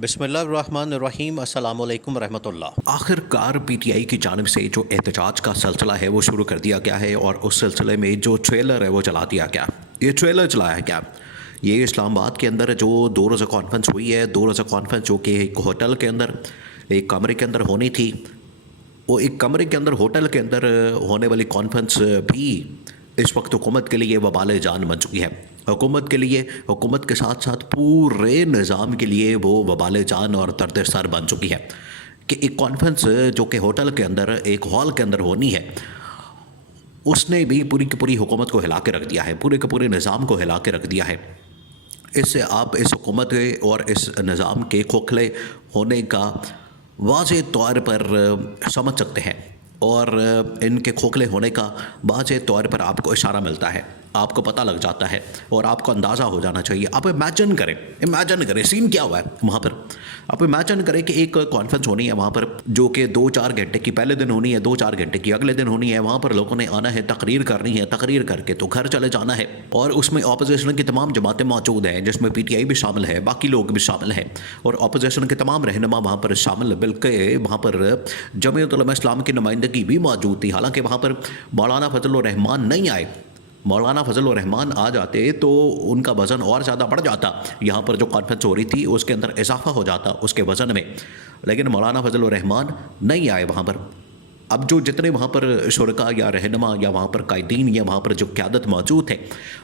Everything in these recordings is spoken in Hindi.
बिस्मिल्लाहिर्रहमानिर्रहीम अस्सलामु अलैकुम रहमतुल्लाह। आखिरकार पीटीआई की जानिब से जो एहतजाज का सिलसिला है वो शुरू कर दिया गया है और उस सिलसिले में जो ट्रेलर है वो चला दिया गया। ये ट्रेलर चलाया गया, ये इस्लामाबाद के अंदर जो 2 रोज़ा कॉन्फ्रेंस हुई है, 2 रोज़ा कॉन्फ्रेंस जो कि एक होटल के अंदर एक कमरे के अंदर होनी थी, वो एक कमरे के अंदर होटल के अंदर होने वाली कॉन्फ्रेंस भी इस वक्त हुकूमत के लिए वबाल जान बन चुकी है। हुकूमत के लिए, हुकूमत के साथ साथ पूरे निज़ाम के लिए वो वबाल जान और दर्द सर बन चुकी है कि एक कॉन्फ्रेंस जो कि होटल के अंदर एक हॉल के अंदर होनी है, उसने भी पूरी की पूरी हुकूमत को हिला के रख दिया है, पूरे के पूरे निज़ाम को हिला के रख दिया है। इससे आप इस हुकूमत के और इस निज़ाम के खोखले होने का वाज़े तौर पर समझ सकते हैं और इनके खोखले होने का वाज़े तौर पर आपको इशारा मिलता है, आपको पता लग जाता है और आपको अंदाज़ा हो जाना चाहिए। आप इमेजिन करें सीन क्या हुआ है वहाँ पर। आप इमेजिन करें कि एक कॉन्फ्रेंस होनी है वहाँ पर जो कि 2-4 घंटे की, पहले दिन होनी है 2-4 घंटे की, अगले दिन होनी है, वहाँ पर लोगों ने आना है, तकरीर करनी है, तकरीर करके तो घर चले जाना है और उसमें अपोजिशन की तमाम जमातें मौजूद हैं जिसमें पीटीआई भी शामिल है, बाकी लोग भी शामिल हैं और अपोजिशन के तमाम रहनुमा वहाँ पर शामिल, बल्कि वहाँ पर जमीयत उलमा इस्लाम की नुमाइंदगी भी मौजूद थी। हालांकि वहाँ पर मौलाना फजल रहमान नहीं आए। मौलाना फजल रहमान आ जाते तो उनका वज़न और ज़्यादा बढ़ जाता, यहाँ पर जो कॉन्फ्रेंस हो रही थी उसके अंदर इजाफा हो जाता उसके वज़न में, लेकिन मौलाना फजल रहमान नहीं आए वहाँ पर। अब जो जितने वहाँ पर शुरका या रहनुमा या वहाँ पर कायदीन या वहाँ पर जो क़यादत मौजूद है,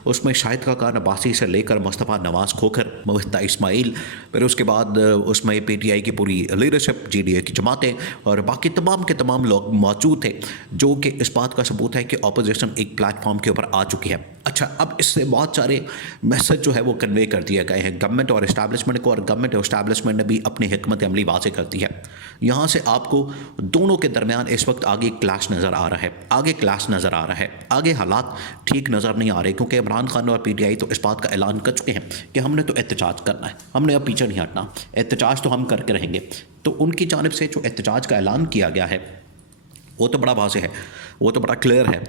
उसमें शाहिद खाकान अब्बासी से लेकर मुस्तफ़ा नवाज़ खोखर, मुफ्ती इस्माइल, फिर उसके बाद उसमें पीटीआई की पूरी लीडरशिप, जीडीए की जमातें और बाकी तमाम के तमाम लोग मौजूद थे, जो कि इस बात का सबूत है कि अपोजिशन एक प्लेटफॉर्म के ऊपर आ चुकी है। अच्छा, अब इससे बहुत सारे मैसेज जो है वो कन्वे कर दिए गए हैं गवर्नमेंट और इस्टेब्लिशमेंट को, और गवर्नमेंट और इस्टेब्लिशमेंट ने भी अपनी हिकमत अमली वाज़े कर दी है। यहाँ से आपको दोनों के दरमियान इस वक्त आगे क्लैश नज़र आ रहा है, आगे क्लैश नज़र आ रहा है, आगे हालात ठीक नज़र नहीं आ रहे, क्योंकि इमरान खान और पीटीआई तो इस बात का ऐलान कर चुके हैं कि हमने तो एहतजाज करना है, हमने अब पीछे नहीं हटना, एहतजाज तो हम करके रहेंगे। तो उनकी जानिब से जो एहतजाज का ऐलान किया गया है वो तो बड़ा वाज़ेह है, वो तो बड़ा क्लियर है,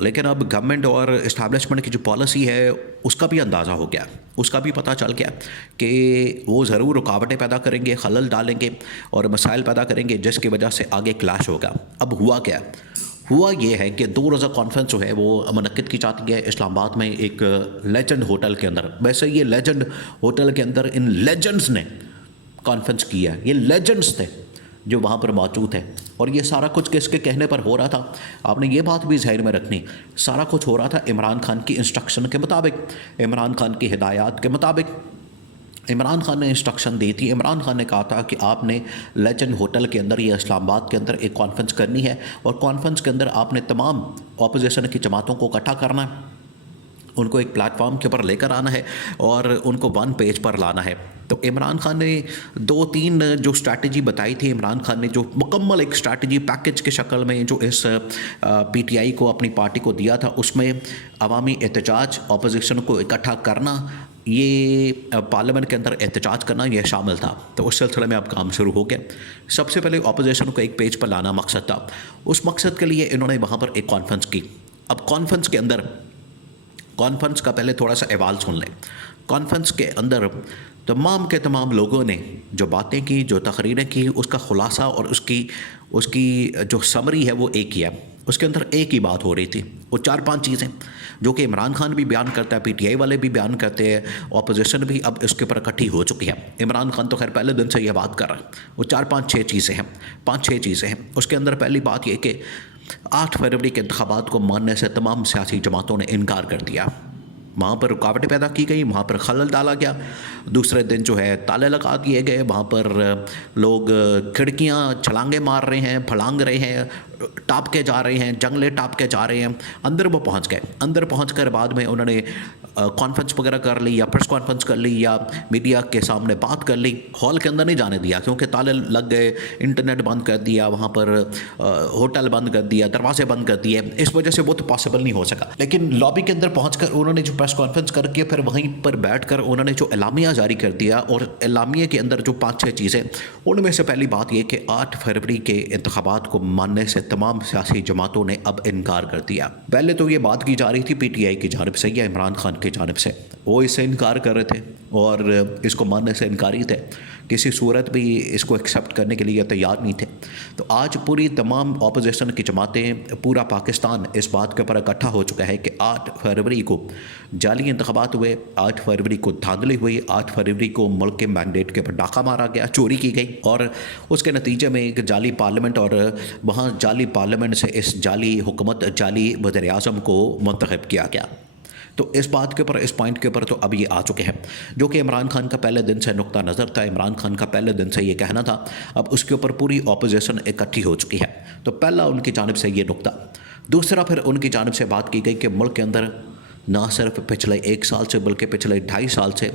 लेकिन अब गवर्नमेंट और इस्टेब्लिशमेंट की जो पॉलिसी है उसका भी अंदाज़ा हो गया, उसका भी पता चल गया कि वो ज़रूर रुकावटें पैदा करेंगे, खलल डालेंगे और मसाइल पैदा करेंगे जिसकी वजह से आगे क्लैश होगा। अब हुआ क्या? हुआ ये है कि 2 रोज़ा कॉन्फ्रेंस जो है वो मुनक्किद की जाती है इस्लामाबाद में एक लेजेंड होटल के अंदर। वैसे ये लेजेंड होटल के अंदर इन लेजेंड्स ने कॉन्फ्रेंस किया है, ये लेजेंड्स थे जो वहाँ पर मौजूद है और ये सारा कुछ किसके कहने पर हो रहा था, आपने ये बात भी ज़हन में रखनी, सारा कुछ हो रहा था इमरान खान की इंस्ट्रक्शन के मुताबिक, इमरान खान की हिदायत के मुताबिक। इमरान खान ने इंस्ट्रक्शन दी थी, इमरान खान ने कहा था कि आपने लेजेंड होटल के अंदर या इस्लामाबाद के अंदर एक कॉन्फ्रेंस करनी है और कॉन्फ्रेंस के अंदर आपने तमाम अपोजिशन की जमातों को इकट्ठा करना है, उनको एक प्लेटफॉर्म के ऊपर लेकर आना है और उनको 1 पेज पर लाना है। तो इमरान खान ने 2-3 जो स्ट्रैटेजी बताई थी, इमरान खान ने जो मुकम्मल एक स्ट्रैटेजी पैकेज के शक्ल में जो इस पीटीआई को, अपनी पार्टी को दिया था, उसमें अवामी एहतजाज, अपोजिशन को इकट्ठा करना, ये पार्लियामेंट के अंदर एहतजाज करना, यह शामिल था। तो उस सिलसिले में अब काम शुरू हो गया। सबसे पहले अपोजिशन को एक पेज पर लाना मकसद था, उस मकसद के लिए इन्होंने वहाँ पर एक कॉन्फ्रेंस की। अब कॉन्फ्रेंस के अंदर, कॉन्फ्रेंस का पहले थोड़ा सा अहवाल सुन लें। कॉन्फ्रेंस के अंदर तमाम के तमाम लोगों ने जो बातें की, जो तकरीरें की, उसका खुलासा और उसकी जो समरी है वो एक ही है। उसके अंदर एक ही बात हो रही थी, वो 4-5 चीज़ें जो कि इमरान खान भी बयान करता है, पीटीआई वाले भी बयान करते हैं, अपोजिशन भी अब इसके ऊपर इकट्ठी हो चुकी है। इमरान खान तो खैर पहले दिन से यह बात कर रहा है। वो 4-5-6 चीज़ें हैं, 5-6 चीज़ें हैं। उसके अंदर पहली बात यह कि 8 फरवरी के इंतखाबात को मानने से तमाम सियासी जमातों ने इनकार कर दिया, वहाँ पर रुकावटें पैदा की गई, वहाँ पर खलल डाला गया। दूसरे दिन जो है ताले लगा दिए गए, वहाँ पर लोग खिड़कियाँ छलांगे मार रहे हैं, फलांग रहे हैं, टाप के जा रहे हैं, जंगले टाप के जा रहे हैं। अंदर वो पहुँच गए, अंदर पहुँच कर बाद में उन्होंने कॉन्फ्रेंस वगैरह कर ली या प्रेस कॉन्फ्रेंस कर ली या मीडिया के सामने बात कर ली। हॉल के अंदर नहीं जाने दिया क्योंकि ताले लग गए, इंटरनेट बंद कर दिया, वहाँ पर होटल बंद कर दिया, दरवाजे बंद कर दिए, इस वजह से वो तो पॉसिबल नहीं हो सका। लेकिन लॉबी के अंदर पहुँच उन्होंने जो प्रेस कॉन्फ्रेंस करके फिर वहीं पर बैठ कर उन्होंने जो एलामिया जारी कर दिया और एलामिया के अंदर जो 5-6 चीज़ें, उनमें से पहली बात यह कि 8 फरवरी के इंतखाबात को मानने से तमाम सियासी जमातों ने अब इनकार कर दिया। पहले तो ये बात की जा रही थी पीटीआई की जानिब से या इमरान खान की जानिब से, वो इससे इनकार कर रहे थे और इसको मानने से इनकारी थे, किसी सूरत भी इसको एक्सेप्ट करने के लिए तैयार नहीं थे। तो आज पूरी तमाम अपोजिशन की जमातें, पूरा पाकिस्तान इस बात के ऊपर इकट्ठा हो चुका है कि 8 फरवरी को जाली इंतखाबात हुए, 8 फरवरी को धांधली हुई, 8 फरवरी को मुल्क के मैंडेट के ऊपर डाका मारा गया, चोरी की गई और उसके नतीजे में एक जाली पार्लियामेंट और वहाँ जाली पार्लियामेंट से इस जाली हुकूमत, जाली वज़ीर आज़म को मुंतखब किया गया। तो इस बात के ऊपर, इस पॉइंट के ऊपर तो अब ये आ चुके हैं, जो कि इमरान खान का पहले दिन से नुक्ता नज़र था, इमरान खान का पहले दिन से ये कहना था, अब उसके ऊपर पूरी अपोजिशन इकट्ठी हो चुकी है। तो पहला उनकी जानिब से ये नुक्ता। दूसरा फिर उनकी जानिब से बात की गई कि मुल्क के अंदर ना सिर्फ पिछले 1 साल से बल्कि पिछले 2.5 साल से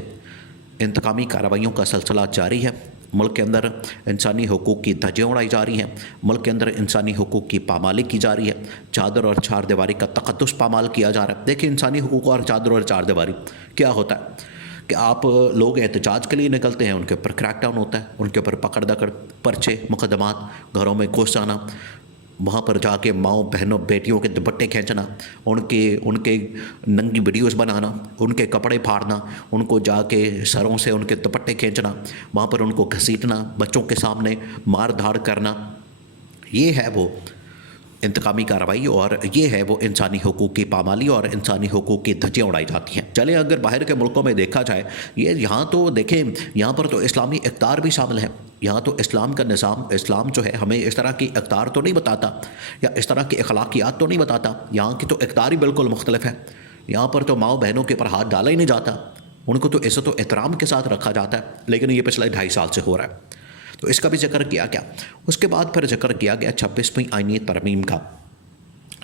इंतकामी कार्रवाइयों का सिलसिला जारी है। मुल्क के अंदर इंसानी हुकूक की धज्जियाँ उड़ाई जा रही हैं, मुल्क के अंदर इंसानी हुकूक की पामाली की जा रही है, चादर और चार दीवारी का तक़द्दुस पामाल किया जा रहा है। देखिए, इंसानी हुकूक और चादर और चार दीवारी क्या होता है कि आप लोग एहतजाज के लिए निकलते हैं, उनके ऊपर क्रैकडाउन होता है, उनके ऊपर पकड़ दकड़, पर्चे, मुकदमात, घरों में घुस जाना, वहाँ पर जाके माओ बहनों बेटियों के दुपट्टे खींचना, उनके नंगी वीडियोस बनाना, उनके कपड़े फाड़ना, उनको जाके सरों से उनके दुपट्टे खींचना, वहाँ पर उनको घसीटना, बच्चों के सामने मार धाड़ करना, ये है वो इंतकामी कार्रवाई और ये है वो इंसानी हुकूक की पामाली और इंसानी हुकूक की धज्जियाँ उड़ाई जाती हैं। चले अगर बाहर के मुल्कों में देखा जाए, ये यहाँ तो देखें, यहाँ पर तो इस्लामी इक़्तिदार भी शामिल है। यहाँ तो इस्लाम का निज़ाम, इस्लाम जो है हमें इस तरह की इक़्तिदार तो नहीं बताता या इस तरह की अखलाकियात तो नहीं बताता। यहाँ की तो इक़्तिदार ही बिल्कुल मुख्तलिफ है। यहाँ पर तो माओ बहनों के ऊपर हाथ डाला ही नहीं जाता, उनको तो इज़्ज़त व एहतराम के साथ रखा जाता है, लेकिन ये पिछले 2.5 साल से हो रहा है। तो इसका भी जिक्र किया गया। उसके बाद फिर जिक्र किया गया 26वीं आईनी तरमीम का,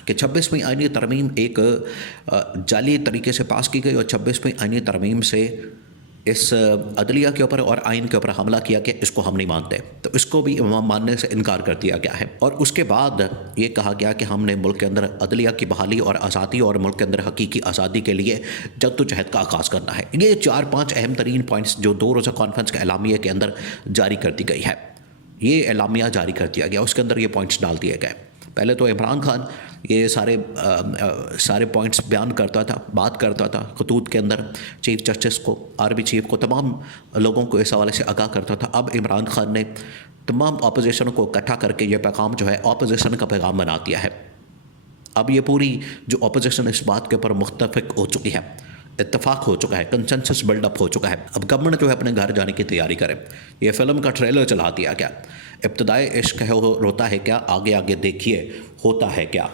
कि 26वीं आईनी तरमीम एक जाली तरीके से पास की गई और 26वीं आईनी तरमीम से इस अदलिया के ऊपर और आइन के ऊपर हमला किया गया, इसको हम नहीं मानते। तो इसको भी मानने से इनकार कर दिया गया है। और उसके बाद ये कहा गया कि हमने मुल्क के अंदर अदलिया की बहाली और आज़ादी और मुल्क के अंदर हकीकी आज़ादी के लिए जद्दोजहद का आगाज़ करना है। ये 4-5 अहम तरीन पॉइंट्स जो 2 रोज़ा कॉन्फ्रेंस के एलामिया के अंदर जारी कर दी गई है, ये एलामिया जारी कर दिया गया, उसके अंदर ये पॉइंट्स डाल दिए गए। पहले तो इमरान खान ये सारे पॉइंट्स बयान करता था, बात करता था खतूत के अंदर, चीफ जस्टिस को, आर्मी चीफ को, तमाम लोगों को इस हवाले से आगाह करता था। अब इमरान खान ने तमाम अपोजिशन को इकट्ठा करके ये पैगाम जो है अपोजिशन का पैगाम बना दिया है। अब ये पूरी जो अपोजिशन इस बात के ऊपर मुत्तफ़िक हो चुकी है, इत्तफाक हो चुका है, कंसेंसस बिल्डअप हो चुका है। अब गवर्नमेंट जो है अपने घर जाने की तैयारी करे। ये फिल्म का ट्रेलर चला दिया गया, इब्तिदाए इश्क है रोता है क्या, आगे आगे देखिए होता है क्या।